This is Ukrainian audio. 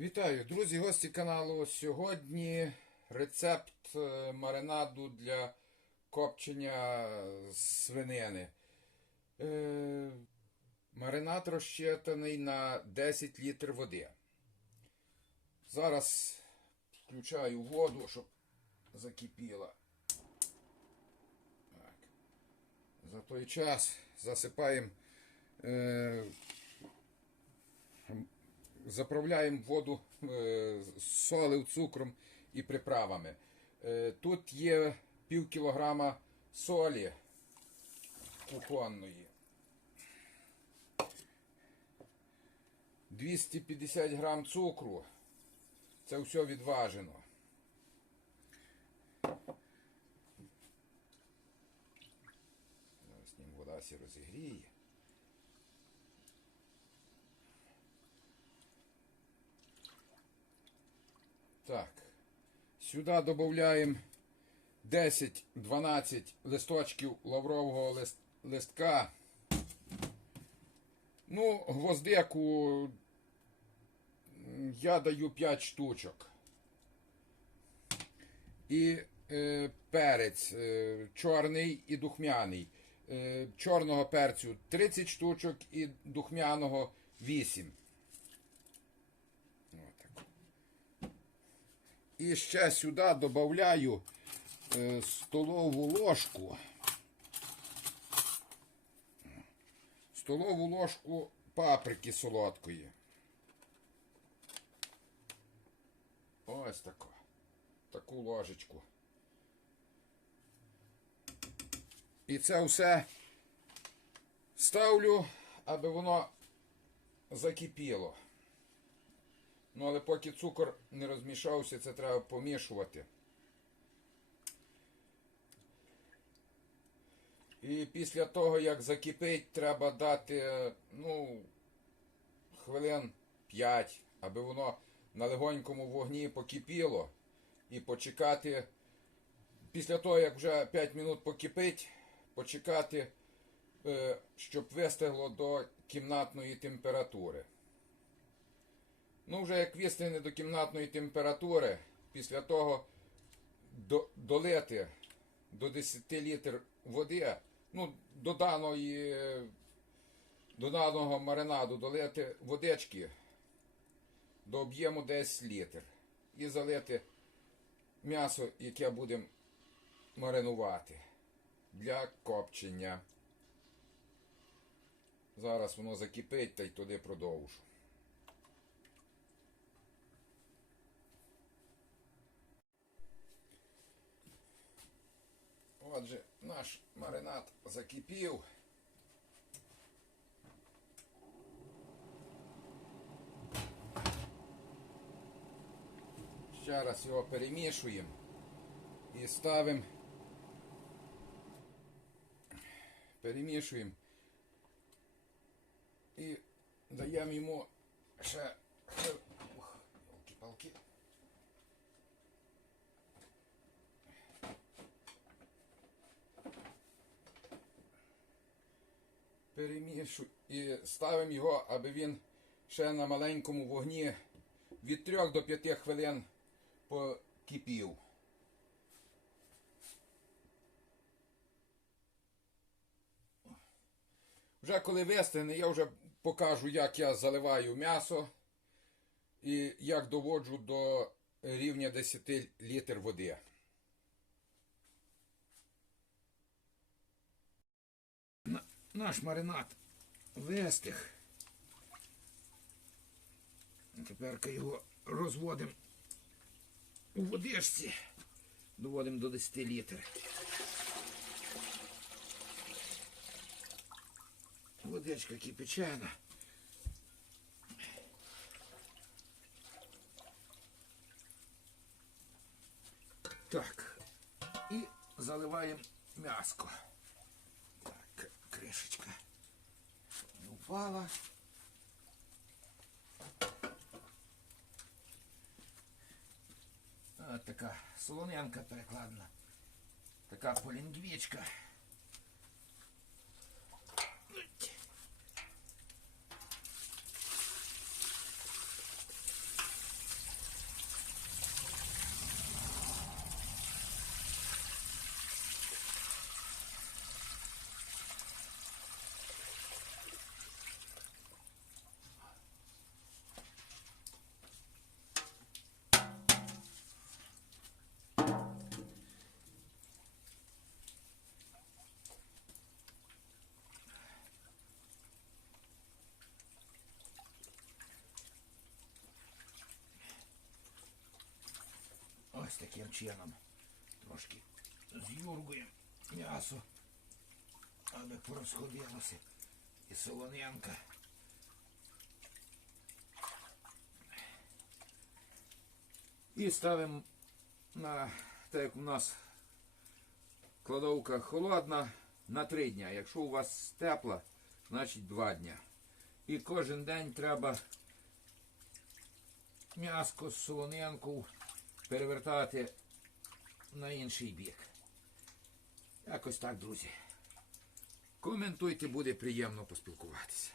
Вітаю, друзі, гості каналу. Сьогодні рецепт е, маринаду для копчення свинини. Е, маринад розчитаний на 10 літрів води. Зараз включаю воду, щоб закипіла. Так. За той час засипаємо. Е, заправляємо воду е, з солив, цукром і приправами. Е, Тут є пів кілограма солі кухонної. 250 грам цукру. Це все відважено. Зараз ним вода сі розігріє. Так. Сюди додаємо 10-12 листочків лаврового лист- листка. Ну, гвоздику я даю 5 штучок. І е, перець е, чорний і духмяний. Е, чорного перцю 30 штучок і духмяного 8. І ще сюди додаю е, столову ложку. Столову ложку паприки солодкої. Ось таку. Таку ложечку. І це все ставлю, аби воно закипіло. Ну, але поки цукор не розмішався, це треба помішувати. І після того, як закипить, треба дати, ну, хвилин 5, аби воно на легонькому вогні покипіло. І почекати, після того, як вже 5 минут покипить, почекати, е, щоб вистигло до кімнатної температури. Ну, вже як вистигне до кімнатної температури, після того до, долити до 10 літр води, ну, до даної, до даного маринаду долити водички до об'єму 10 літр. І залити м'ясо, яке будемо маринувати для копчення. Зараз воно закипить та й туди продовжу. Отже, наш маринад закипів. Ще раз його перемішуємо і ставимо. Перемішуємо і даємо йому ще. Палки перемішу і ставимо його, аби він ще на маленькому вогні від 3 до 5 хвилин покипів. Вже коли вистигне, я вже покажу, як я заливаю м'ясо і як доводжу до рівня 10 літр води. На- Наш маринад вистиг. Тепер його розводимо у водичці. Доводимо до 10 літрів. Водичка кипячена. Так. І заливаємо м'яско. крышечка не упала. От така солонянка перекладна. такая полінгвічка. Ось таким чином. Трошки зюргуємо м'ясо, аби порозходилося. І солонинка. І ставимо на, так як у нас кладовка холодна, на три дня. Якщо у вас тепла, значить два дня. І кожен день треба м'яско з солонинку перевертати на інший бік. Якось так, друзі. Коментуйте, буде приємно поспілкуватися.